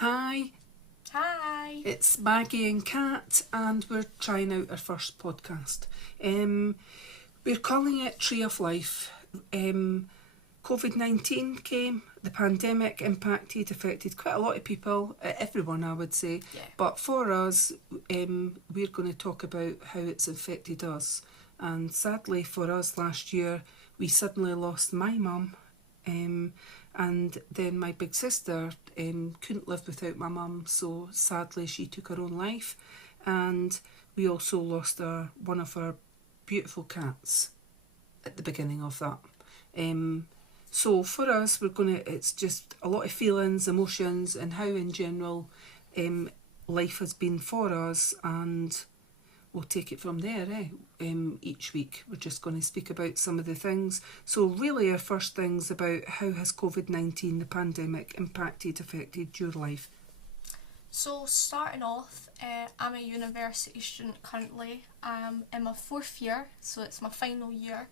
Hi, Hi. it's Maggie and Kat, and we're trying out our first podcast. We're calling it Tree of Life. COVID-19 came, the pandemic affected quite a lot of people, everyone I would say. Yeah. But for us, we're going to talk about how it's affected us. And sadly for us last year, we suddenly lost my mum. And then my big sister couldn't live without my mum, so sadly she took her own life. And we also lost one of our beautiful cats at the beginning of that. So for us, it's just a lot of feelings, emotions, and how in general life has been for us, and we'll take it from there. Each week we're just going to speak about some of the things. So really our first thing's about how has COVID-19, the pandemic, affected your life? So starting off, I'm a university student currently. I'm in my fourth year, so it's my final year,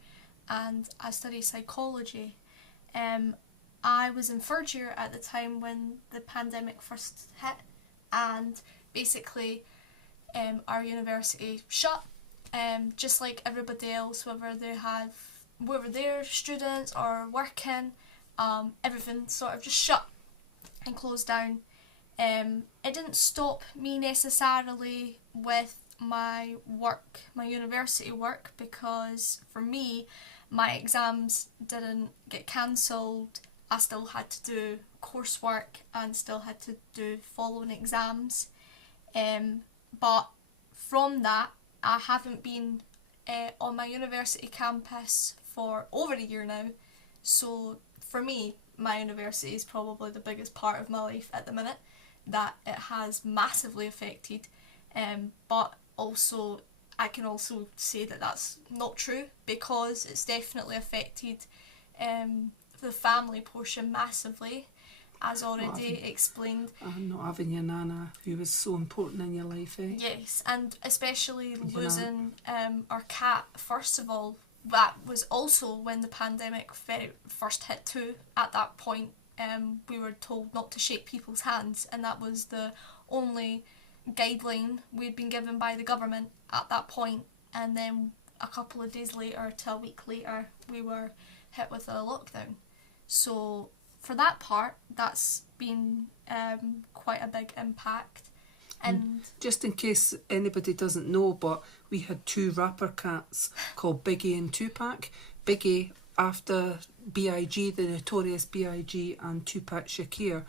and I study psychology. I was in third year at the time when the pandemic first hit, and basically our university shut, just like everybody else, whether they're students or working, everything sort of just shut and closed down. It didn't stop me necessarily with my work, my university work, because for me, my exams didn't get cancelled. I still had to do coursework and still had to do following exams. But from that, I haven't been on my university campus for over a year now. So for me, my university is probably the biggest part of my life at the minute that it has massively affected. But also, I can also say that that's not true, because it's definitely affected the family portion massively, as already explained. Not having your nana, who was so important in your life, eh? Yes, and especially losing our cat, first of all. That was also when the pandemic first hit too. At that point, we were told not to shake people's hands, and that was the only guideline we'd been given by the government at that point. And then a couple of days later to a week later, we were hit with a lockdown. So for that part, that's been quite a big impact. And just in case anybody doesn't know, but we had two rapper cats called Biggie and Tupac. Biggie after B.I.G., the notorious B.I.G., and Tupac XXX,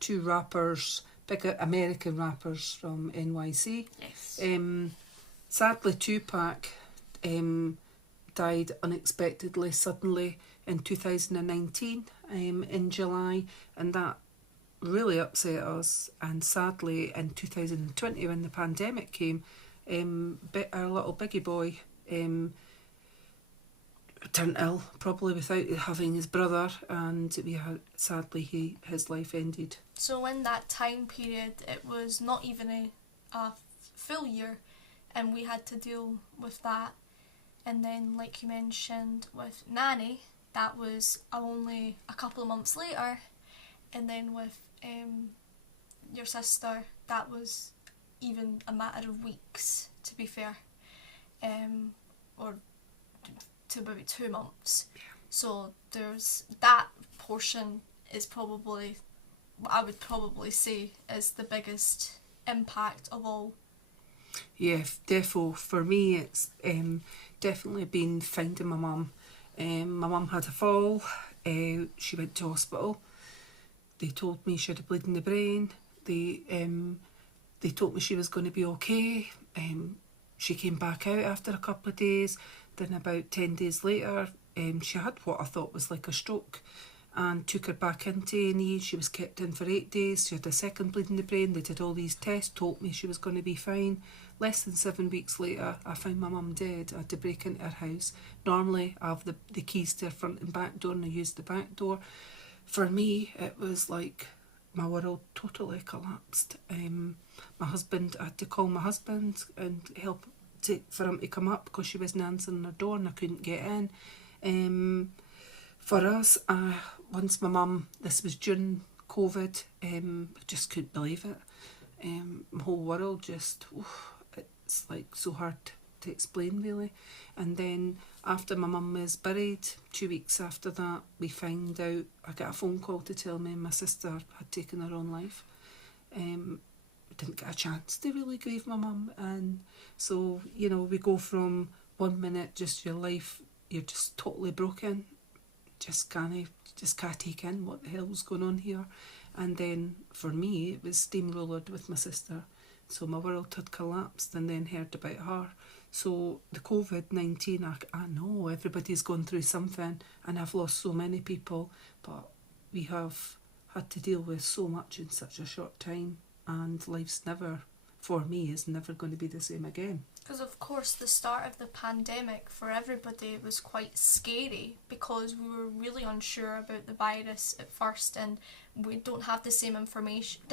two rappers, big American rappers from NYC. Yes. Sadly, Tupac died unexpectedly, suddenly in 2019, in July, and that really upset us. And sadly, in 2020, when the pandemic came, our little Biggie boy turned ill, probably without having his brother, and sadly his life ended. So in that time period, it was not even a full year, and we had to deal with that. And then, like you mentioned, with Nanny, that was only a couple of months later. And then with your sister, that was even a matter of weeks, to be fair, or to maybe 2 months. So there's that portion is probably, I would probably say, is the biggest impact of all. Yeah, defo. For me, it's definitely been finding my mum. My mum had a fall. She went to hospital. They told me she had a bleed in the brain. They told me she was going to be okay. She came back out after a couple of days. Then about 10 days later, she had what I thought was like a stroke, and took her back into A&E. She was kept in for 8 days. She had a second bleed in the brain. They did all these tests, told me she was going to be fine. Less than 7 weeks later, I found my mum dead. I had to break into her house. Normally, I have the keys to her front and back door, and I used the back door. For me, it was like my world totally collapsed. My husband, I had to call my husband and help for him to come up, because she wasn't answering her door and I couldn't get in. For us, once my mum, this was June COVID, I just couldn't believe it. My whole world just, it's like so hard to explain really. And then after my mum was buried, 2 weeks after that, we found out, I got a phone call to tell me my sister had taken her own life. Didn't get a chance to really grieve my mum, and so, you know, we go from 1 minute just your life, you're just totally broken, just can't take in what the hell's going on here. And then for me it was steamrollered with my sister, so my world had collapsed, and then heard about her. So the COVID-19, I know everybody's gone through something, and I've lost so many people, but we have had to deal with so much in such a short time, and life's never, for me, is never going to be the same again. Because of course the start of the pandemic for everybody was quite scary, because we were really unsure about the virus at first, and we didn't have the same information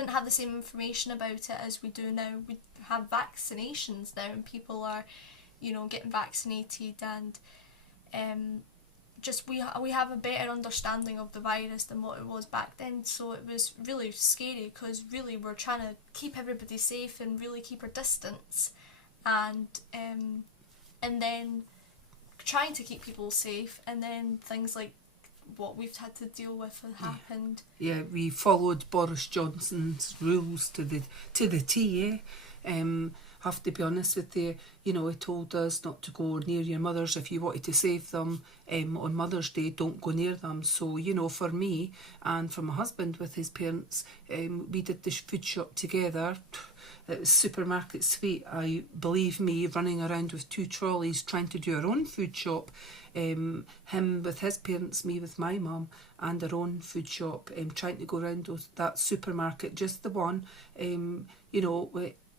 about it as we do now. We have vaccinations now, and people are, you know, getting vaccinated, and just we have a better understanding of the virus than what it was back then. So it was really scary, because really we're trying to keep everybody safe and really keep our distance, and then trying to keep people safe, and then things like what we've had to deal with had happened. Yeah, we followed Boris Johnson's rules to the T. Have to be honest with you, you know, he told us not to go near your mothers. If you wanted to save them on Mother's Day, don't go near them. So, you know, for me and for my husband with his parents, we did the food shop together. It was supermarket sweet. Believe me, running around with 2 trolleys trying to do our own food shop. Him with his parents, me with my mum, and our own food shop, trying to go around that supermarket, just the one, you know,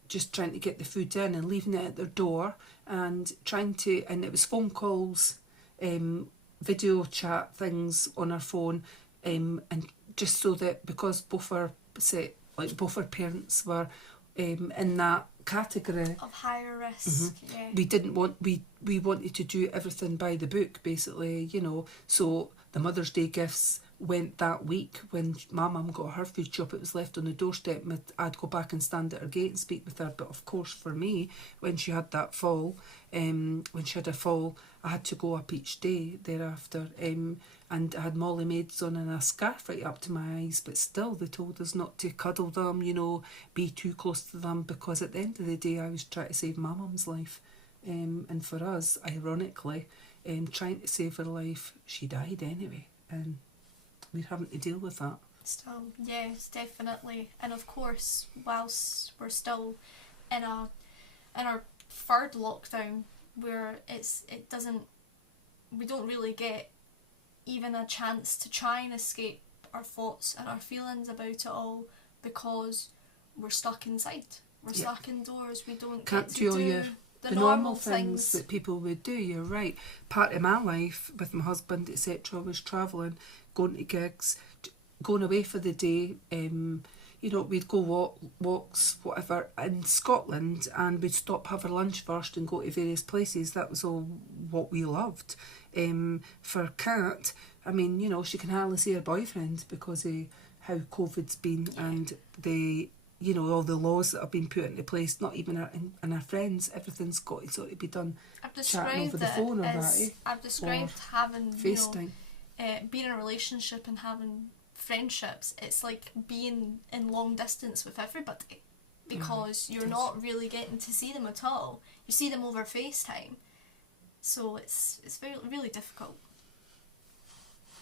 just trying to get the food in and leaving it at their door, and it was phone calls, video chat things on our phone, and just so that, because both our parents were in that category of higher risk. Yeah. We wanted to do everything by the book, basically, you know. So the Mother's Day gifts went that week. When my mum got her food shop, it was left on the doorstep. I'd go back and stand at her gate and speak with her. But of course, for me, when she had that fall, I had to go up each day thereafter. And I had Molly maids on and a scarf right up to my eyes, but still they told us not to cuddle them, you know, be too close to them, because at the end of the day I was trying to save my mum's life. And for us, ironically, trying to save her life, she died anyway, and we're having to deal with that. Still, yes, definitely. And of course, whilst we're still in our 3rd lockdown, where we don't really get even a chance to try and escape our thoughts and our feelings about it all, because we're stuck inside. We're stuck indoors. We can't do the normal things that people would do. You're right. Part of my life with my husband, etc., was travelling, going to gigs, going away for the day. You know, we'd go walks, whatever, in Scotland, and we'd stop, have our lunch first, and go to various places. That was all what we loved. For Kat, I mean, you know, she can hardly see her boyfriend because of how COVID's been, and the, you know, all the laws that have been put into place. Not even our friends, everything's got to sort of be done chatting over the phone or that. I've described having FaceTime. Being in a relationship and having friendships, it's like being in long distance with everybody, because you're not really getting to see them at all. You see them over FaceTime, so it's really difficult.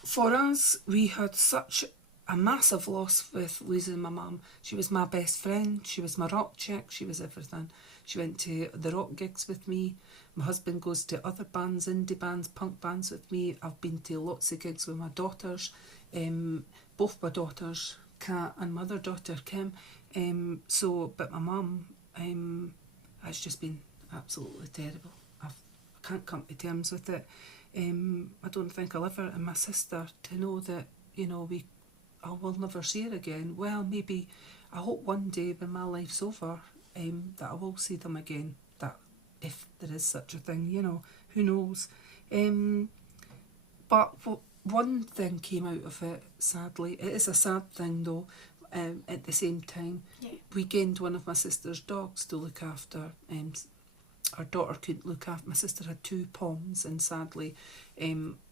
For us, we had such a massive loss with losing my mum. She was my best friend, she was my rock chick, she was everything. She went to the rock gigs with me. My husband goes to other bands, indie bands, punk bands with me. I've been to lots of gigs with my daughters. Both my daughters, Kat and my other daughter, Kim. But my mum, it's just been absolutely terrible. I can't come to terms with it. I don't think I'll ever, and my sister, to know that, you know, I will never see her again. Well, maybe, I hope one day when my life's over, that I will see them again. That, if there is such a thing, you know, who knows. But one thing came out of it, sadly. It is a sad thing though, at the same time. Yeah. We gained one of my sister's dogs to look after. Our daughter couldn't look after. My sister had 2 Poms, and sadly,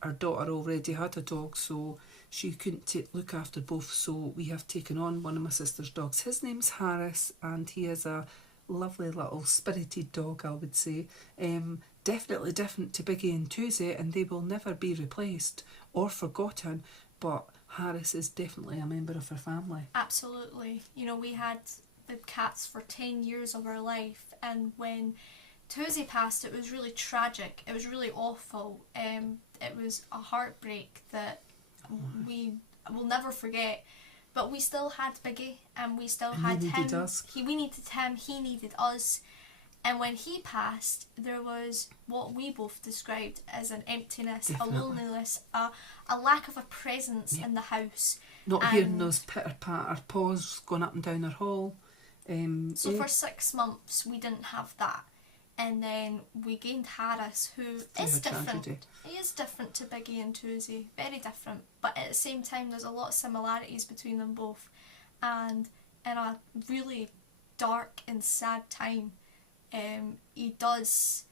our daughter already had a dog, so she couldn't look after both. So we have taken on one of my sister's dogs. His name's Harris, and he is a lovely little spirited dog, I would say. Definitely different to Biggie and Tuesday, and they will never be replaced or forgotten. But Harris is definitely a member of our family. Absolutely. You know, we had the cats for 10 years of our life, and when Tuesday passed, it was really tragic. It was really awful. It was a heartbreak that we will never forget. But we still had Biggie, and we still had him. Us. We needed him. He needed us. And when he passed, there was what we both described as an emptiness, Definitely. a loneliness, a lack of a presence in the house. Not hearing those pitter-patter paws going up and down our hall. So for 6 months, we didn't have that. And then we gained Harris, who is different. Tragedy. He is different to Biggie and Tuesday, very different. But at the same time, there's a lot of similarities between them both. And in a really dark and sad time, he does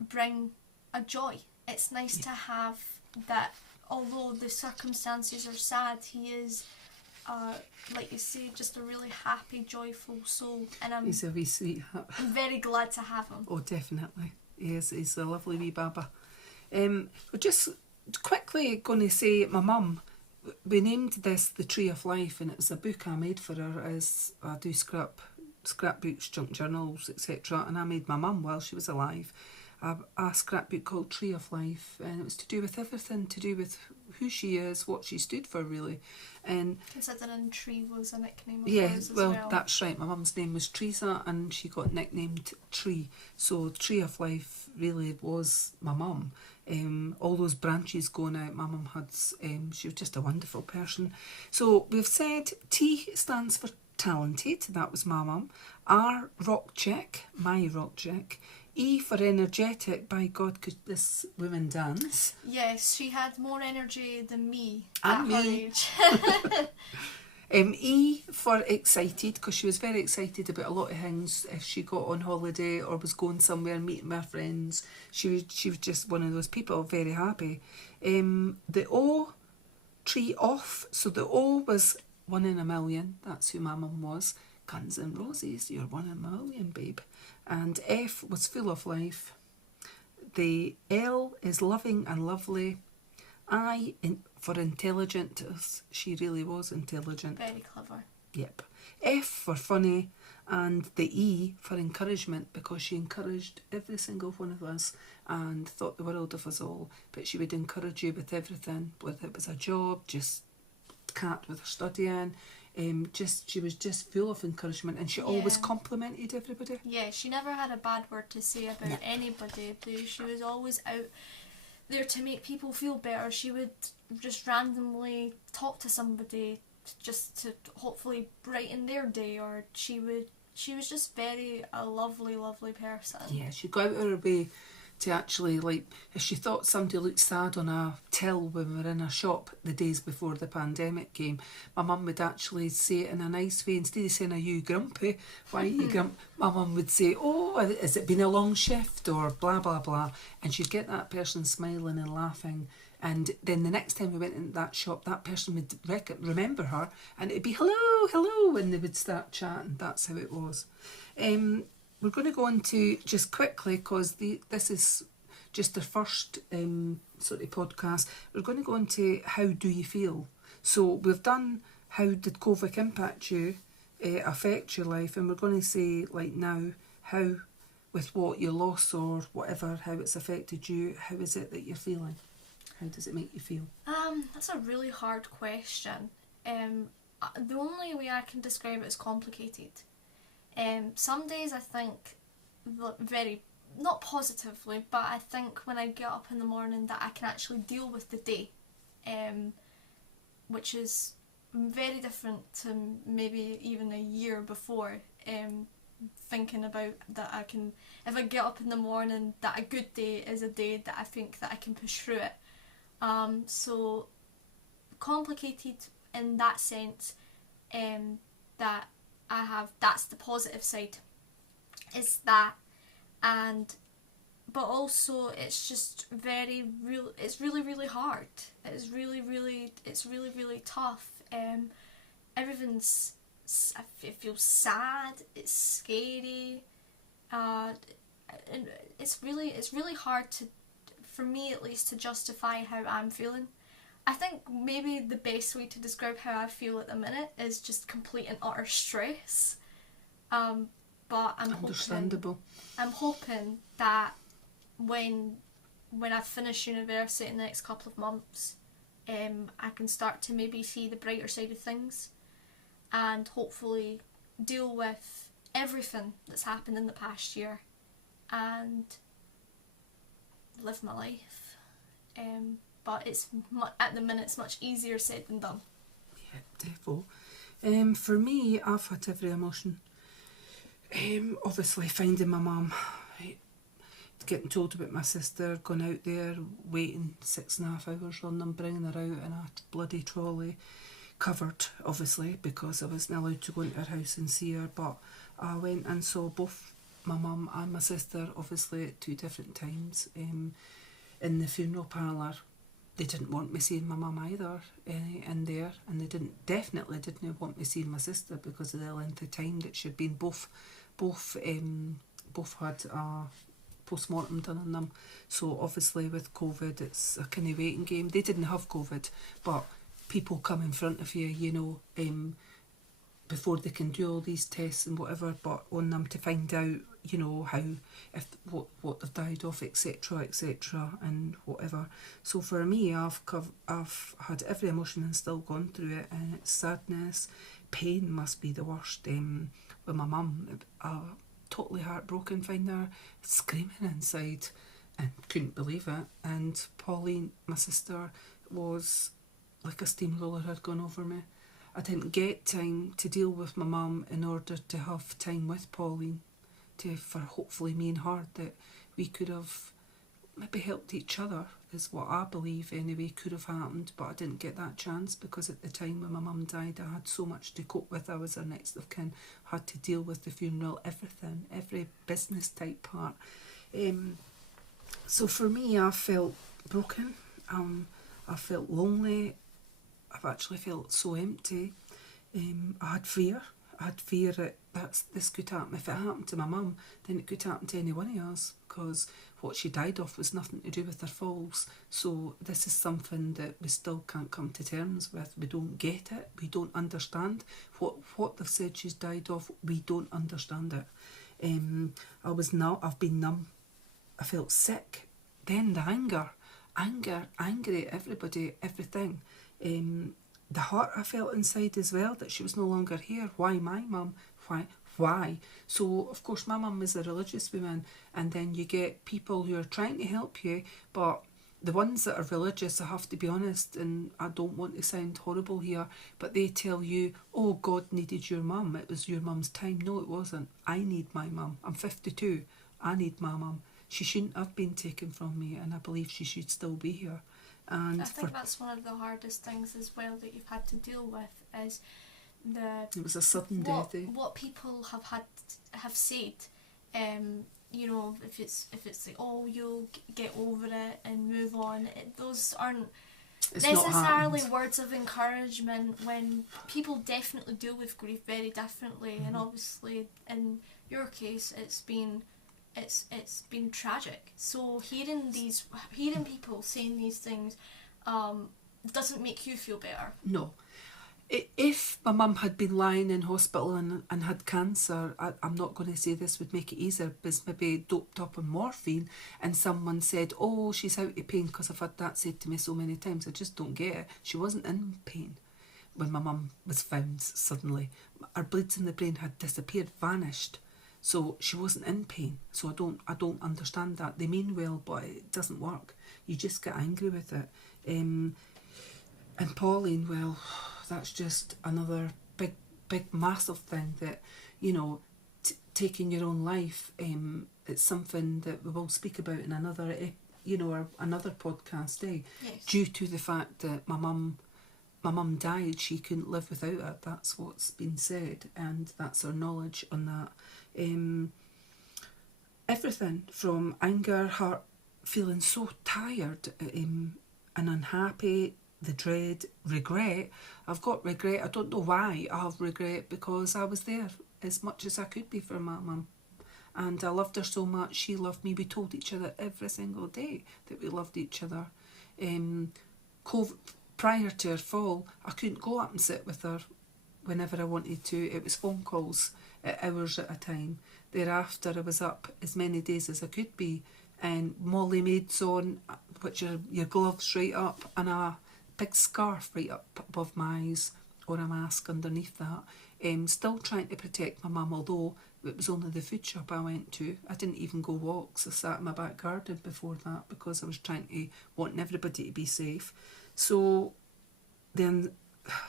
bring a joy. It's nice to have that, although the circumstances are sad, he is, like you say, just a really happy, joyful soul. And He's a wee sweetheart. I'm very glad to have him. Oh, definitely. Yes, he's a lovely wee baba. We're just quickly going to say, my mum, we named this The Tree of Life, and it was a book I made for her, as I do scrapbooks, junk journals, etc. And I made my mum while she was alive a scrapbook called Tree of Life, and it was to do with everything, to do with who she is, what she stood for, really. And considering Tree was a nickname of yeah, hers as well, well. that's right. My mum's name was Teresa, and she got nicknamed Tree. So Tree of Life really was my mum. All those branches going out, my mum had. She was just a wonderful person. So we've said T stands for talented. That was my mum. R, rock check, my rock check. E for energetic. By God, could this woman dance? Yes, she had more energy than me And at her me. age. E for excited, because she was very excited about a lot of things. If she got on holiday or was going somewhere and meeting with her friends, she was just one of those people, very happy. The O, tree off. So the O was 1 in a million. That's who my mum was. Guns N' Roses, you're 1 in a million, babe. And F was full of life. The L is loving and lovely. I for intelligent, she really was intelligent. Very clever. Yep. F for funny, and the E for encouragement, because she encouraged every single one of us and thought the world of us all. But she would encourage you with everything, whether it was a job, just Cat with her studying. She was just full of encouragement, and she always complimented everybody. Yeah, she never had a bad word to say about anybody. She was always out there to make people feel better. She would just randomly talk to somebody just to hopefully brighten their day, or she was just a lovely, lovely person. Yeah, she'd go out of her way to actually, like, if she thought somebody looked sad on a till when we were in a shop the days before the pandemic came, my mum would actually say it in a nice way. Instead of saying, "Are you grumpy? Why are you grumpy?" My mum would say, "Oh, has it been a long shift?" or blah, blah, blah. And she'd get that person smiling and laughing. And then the next time we went into that shop, that person would remember her, and it'd be, "Hello, hello," and they would start chatting. That's how it was. We're going to go into, just quickly, because this is just the first sort of podcast, we're going to go into how do you feel. So we've done how did COVID impact you, affect your life, and we're going to say, like, now, how, with what you lost or whatever, how it's affected you, how is it that you're feeling? How does it make you feel? That's a really hard question. The only way I can describe it is complicated. Some days I think very, not positively, but I think when I get up in the morning that I can actually deal with the day, which is very different to maybe even a year before, thinking about that I can, if I get up in the morning, that a good day is a day that I think that I can push through it. So complicated in that sense, that I have, that's the positive side, is that. And but also it's just it's really really hard, it's really really tough. Everything's, it feels sad, it's scary, and it's really hard to, for me at least, to justify how I'm feeling. I think maybe the best way to describe how I feel at the minute is just complete and utter stress. But Understandable. I'm hoping that when I finish university in the next couple of months, I can start to maybe see the brighter side of things, and hopefully deal with everything that's happened in the past year and live my life. But it's at the minute it's much easier said than done. Yeah, defo. For me, I've had every emotion. Obviously finding my mum, getting told about my sister, going out there, waiting 6.5 hours on them, bringing her out in a bloody trolley, covered obviously because I wasn't allowed to go into her house and see her, but I went and saw both my mum and my sister, obviously at 2 different times. In the funeral parlour, they didn't want me seeing my mum either in there, and they definitely didn't want me seeing my sister because of the length of time that she'd been. Both had a post-mortem done on them, so obviously with COVID it's a kind of waiting game. They didn't have COVID, but people come in front of you, you know, before they can do all these tests and whatever, but on them to find out, you know, how, if what they've died of, etc., and whatever. So for me, I've had every emotion and still gone through it, and it's sadness, pain must be the worst. With my mum, totally heartbroken, finding her screaming inside, and couldn't believe it. And Pauline, my sister, was like a steamroller had gone over me. I didn't get time to deal with my mum in order to have time with Pauline, for hopefully me and her, that we could have maybe helped each other, is what I believe anyway could have happened. But I didn't get that chance because at the time when my mum died, I had so much to cope with. I was her next of kin, had to deal with the funeral, everything, every business type part. So for me, I felt broken, I felt lonely, I've actually felt so empty. I had fear that this could happen. If it happened to my mum, then it could happen to any one of us, because what she died of was nothing to do with her falls. So this is something that we still can't come to terms with. We don't get it. We don't understand what they've said she's died of. We don't understand it. I've been numb. I felt sick. Then the angry at everybody, everything. The hurt I felt inside as well, that she was no longer here. Why my mum? Why? So of course my mum was a religious woman, and then you get people who are trying to help you, but the ones that are religious, I have to be honest, and I don't want to sound horrible here, but they tell you, oh, God needed your mum, it was your mum's time. No, it wasn't. I need my mum. I'm 52. I need my mum. She shouldn't have been taken from me, and I believe she should still be here. And I think that's one of the hardest things as well that you've had to deal with, is it was a sudden death. What people have said. You know, if it's like, oh, you'll get over it and move on. Those aren't necessarily words of encouragement, when people definitely deal with grief very differently. And obviously in your case it's been tragic. So hearing people saying these things doesn't make you feel better. No. If my mum had been lying in hospital and had cancer, I'm not going to say this would make it easier, but maybe doped up on morphine, and someone said, oh, she's out of pain, because I've had that said to me so many times. I just don't get it. She wasn't in pain when my mum was found suddenly. Her bleeds in the brain had disappeared, vanished. So she wasn't in pain. So I don't understand that. They mean well, but it doesn't work. You just get angry with it. And Pauline, well, that's just another big massive thing that, you know, taking your own life. It's something that we will speak about in another another podcast, Yes. due to the fact that my mum died, she couldn't live without it. That's what's been said, and that's our knowledge on that. Everything from anger, hurt, feeling so tired, and unhappy, the dread, regret. I've got regret. I don't know why I have regret, because I was there as much as I could be for my mum. And I loved her so much. She loved me. We told each other every single day that we loved each other. Prior to her fall, I couldn't go up and sit with her whenever I wanted to. It was phone calls at hours at a time. Thereafter, I was up as many days as I could be, and Molly maids on, which are your gloves right up, and a big scarf right up above my eyes, or a mask underneath that. Still trying to protect my mum, although it was only the food shop I went to. I didn't even go walks. I sat in my back garden before that, because I was wanting everybody to be safe. So then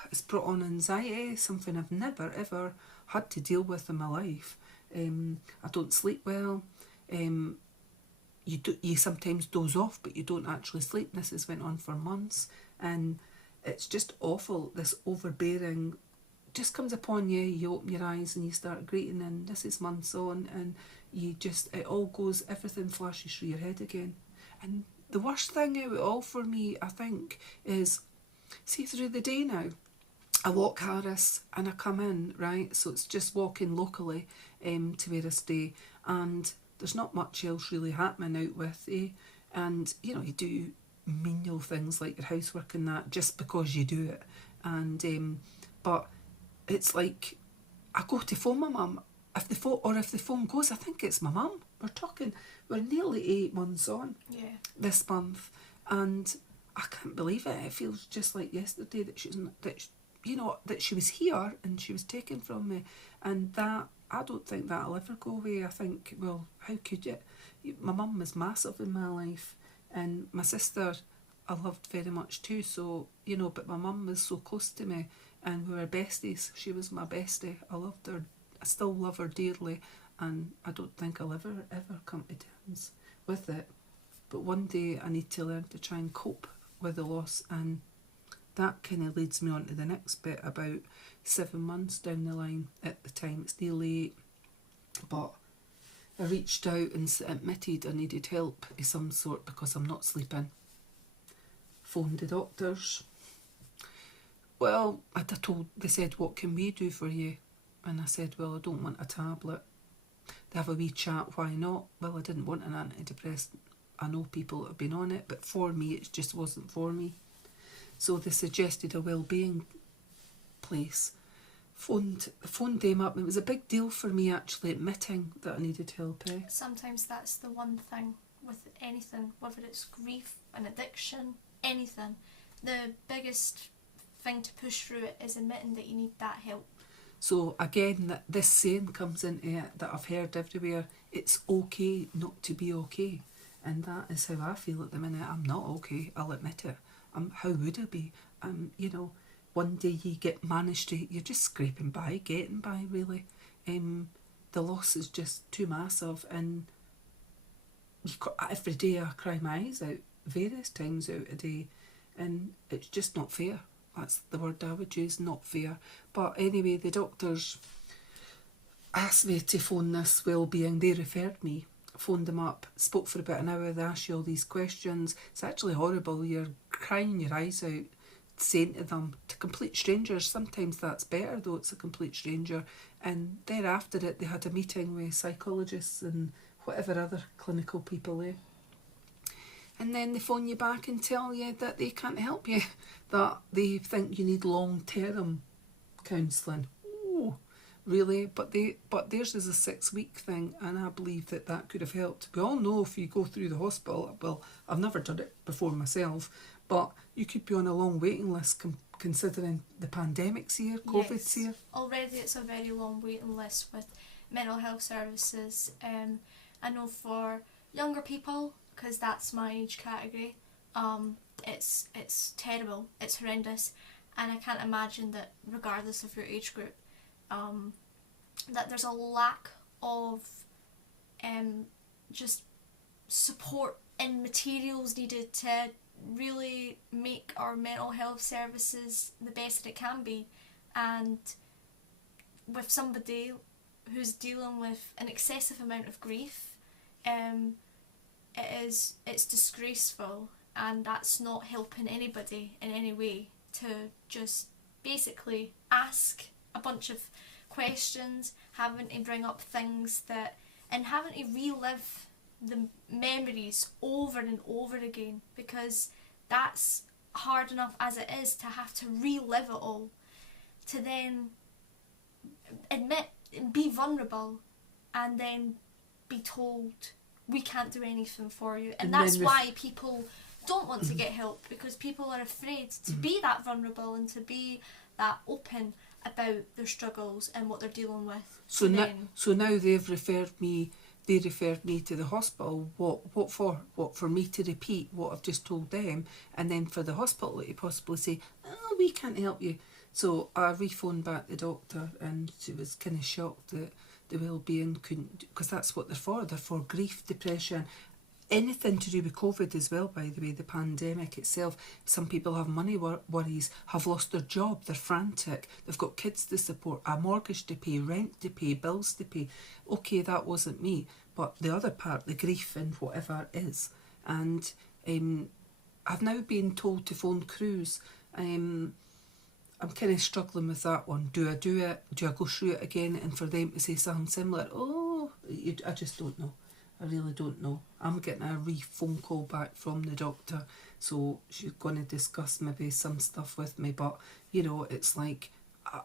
it's brought on anxiety, something I've never ever had to deal with in my life. I don't sleep well. You sometimes doze off, but you don't actually sleep. This has went on for months, and it's just awful. This overbearing just comes upon you. You open your eyes and you start greeting, and this is months on, and everything flashes through your head again. And the worst thing out of it all for me, I think, is, see, through the day now, I walk Harris and I come in, right? So it's just walking locally to where I stay, and there's not much else really happening out with you. And, you do menial things like your housework and that just because you do it. And but it's like, I go to phone my mum. If the phone goes, I think it's my mum. We're nearly 8 months on this month, and I can't believe it. It feels just like yesterday that she was here and she was taken from me, and that, I don't think that'll ever go away. I think, well, how could you? My mum was massive in my life, and my sister I loved very much too. So but my mum was so close to me, and we were besties. She was my bestie. I loved her. I still love her dearly, and I don't think I'll ever come to terms with it. But one day I need to learn to try and cope with the loss, and that kind of leads me on to the next bit. About 7 months down the line, at the time it's nearly 8, but I reached out and admitted I needed help of some sort because I'm not sleeping. Phoned the doctors. Well, they said, what can we do for you? And I said, well, I don't want a tablet. They have a wee chat, why not? Well, I didn't want an antidepressant. I know people that have been on it, but for me, it just wasn't for me. So they suggested a wellbeing place. Phoned them up. It was a big deal for me, actually, admitting that I needed help. Sometimes that's the one thing with anything, whether it's grief, an addiction, anything. The biggest thing to push through it is admitting that you need that help. So again, this saying comes into it that I've heard everywhere: it's okay not to be okay. And that is how I feel at the minute. I'm not okay, I'll admit it. How would I be? One day you're just scraping by, getting by, really. The loss is just too massive, and every day I cry my eyes out, various times out a day, and it's just not fair. That's the word I would use, not fair. But anyway, the doctors asked me to phone this wellbeing. They referred me. Phoned them up, spoke for about an hour. They asked you all these questions. It's actually horrible. You're crying your eyes out, saying to them, to complete strangers. Sometimes that's better, though it's a complete stranger. And thereafter they had a meeting with psychologists and whatever other clinical people there. And then they phone you back and tell you that they can't help you, that they think you need long-term counselling. Oh, really? But theirs is a 6-week thing, and I believe that could have helped. We all know if you go through the hospital, well, I've never done it before myself, but you could be on a long waiting list considering the pandemic's here, COVID's here. Already it's a very long waiting list with mental health services. I know for younger people, because that's my age category, it's terrible, it's horrendous, and I can't imagine that regardless of your age group, that there's a lack of just support and materials needed to really make our mental health services the best that it can be. And with somebody who's dealing with an excessive amount of grief, it's disgraceful, and that's not helping anybody in any way, to just basically ask a bunch of questions, having to bring up things that, and having to relive the memories over and over again, because that's hard enough as it is to have to relive it all, to then admit and be vulnerable, and then be told we can't do anything for you. And that's why people don't want to get help, because people are afraid to be that vulnerable and to be that open about their struggles and what they're dealing with. So now they've referred me. They referred me to the hospital. What for? What, for me to repeat what I've just told them, and then for the hospital to possibly say, "Oh, we can't help you." So I rephoned back the doctor, and she was kind of shocked that the wellbeing couldn't, because that's what they're for. They're for grief, depression, anything to do with COVID as well, by the way, the pandemic itself. Some people have money worries, have lost their job, they're frantic, they've got kids to support, a mortgage to pay, rent to pay, bills to pay. Okay, that wasn't me, but the other part, the grief and whatever is. And I've now been told to phone crews. I'm kind of struggling with that one. Do I do it? Do I go through it again? And for them to say something similar, I just don't know. I really don't know. I'm getting a phone call back from the doctor, so she's going to discuss maybe some stuff with me. But, you know, it's like,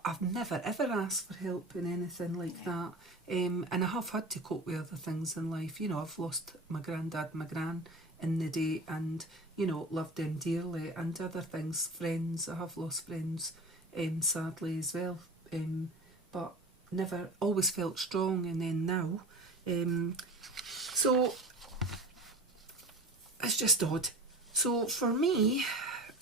I've never ever asked for help in anything like that. And I have had to cope with other things in life. You know, I've lost my granddad, my gran in the day, and, you know, loved them dearly, and other things, friends. I have lost friends, sadly as well. But never, always felt strong, and then now. So it's just odd. So for me,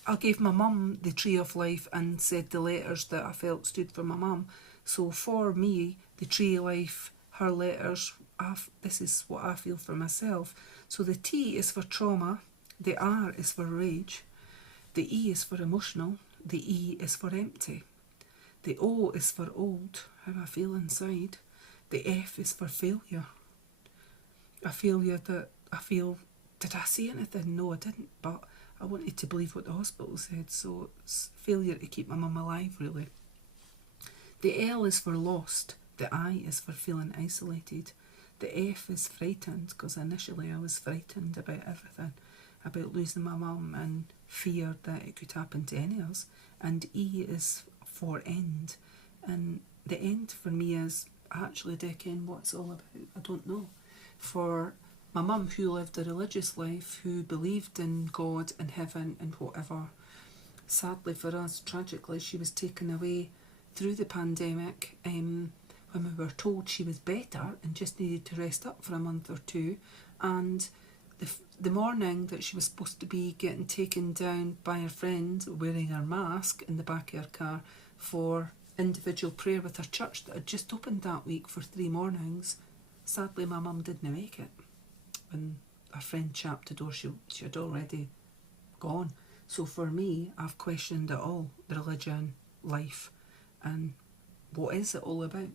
I gave my mum the tree of life and said the letters that I felt stood for my mum. So for me, the tree of life, her letters, this is what I feel for myself. So the T is for trauma, the R is for rage, the E is for emotional, the E is for empty, the O is for old, how I feel inside, the F is for failure. A failure that I feel, did I say anything? No, I didn't, but I wanted to believe what the hospital said, so it's failure to keep my mum alive, really. The L is for lost, the I is for feeling isolated, the F is frightened, because initially I was frightened about everything, about losing my mum and feared that it could happen to any of us, and E is for end, and the end for me is actually, Declan, what it's all about, I don't know. For my mum, who lived a religious life, who believed in God and heaven and whatever, sadly for us, tragically, she was taken away through the pandemic when we were told she was better and just needed to rest up for a month or two. And the morning that she was supposed to be getting taken down by her friend, wearing her mask in the back of her car for individual prayer with her church that had just opened that week for 3 mornings, sadly my mum didn't make it. When a friend chapped the door, she had already gone. So for me, I've questioned it all, the religion, life, and what is it all about?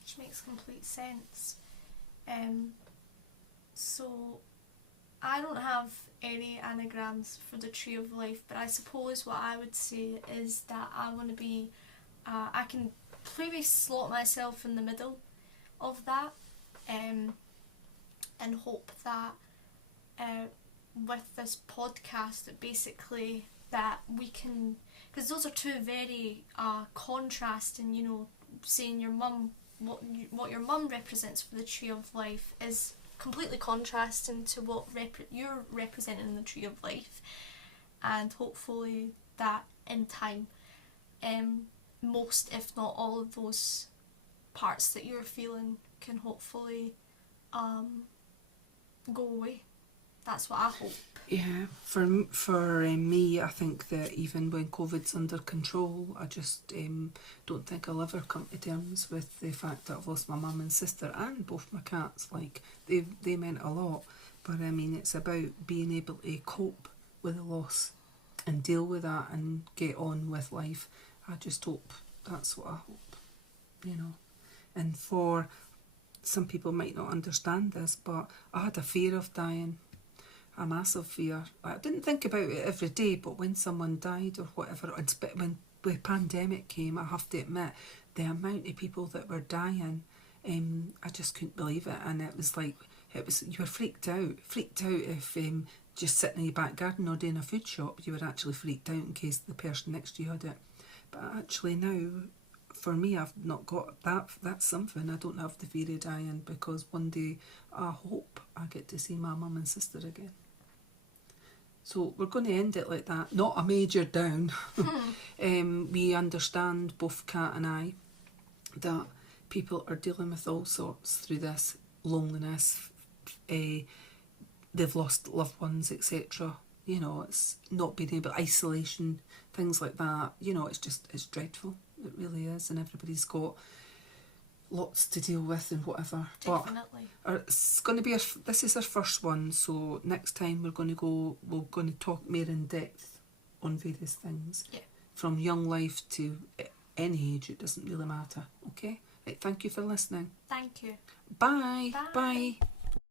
Which makes complete sense. So I don't have any anagrams for the tree of life, but I suppose what I would say is that I want to be, I can maybe slot myself in the middle of that, and hope that with this podcast that basically that we can, because those are two very contrasting, you know, saying your mum, what your mum represents for the tree of life is completely contrasting to what you're representing in the tree of life, and hopefully that in time most if not all of those parts that you're feeling can hopefully go away. That's what I hope. Yeah, for me, I think that even when COVID's under control, I just don't think I'll ever come to terms with the fact that I've lost my mum and sister and both my cats. Like, they meant a lot. But I mean, it's about being able to cope with the loss and deal with that and get on with life. I just hope, that's what I hope, you know. And for some people might not understand this, but I had a fear of dying, a massive fear. I didn't think about it every day, but when someone died or whatever, when the pandemic came, I have to admit, the amount of people that were dying, I just couldn't believe it. And it was like, you were freaked out if just sitting in your back garden or doing a food shop, you were actually freaked out in case the person next to you had it. But actually now, for me, I've not got that. That's something. I don't have the fear of dying, because one day I hope I get to see my mum and sister again. So we're going to end it like that. Not a major down. We understand, both Kat and I, that people are dealing with all sorts through this loneliness. They've lost loved ones, etc. You know, it's not being able, isolation, things like that. You know, it's dreadful. It really is, and everybody's got lots to deal with and whatever. Definitely. But it's going to be this is our first one, so next time we're going to talk more in depth on various things. Yeah. From young life to any age, it doesn't really matter. Okay. Right, thank you for listening. Thank you. Bye. Bye. Bye.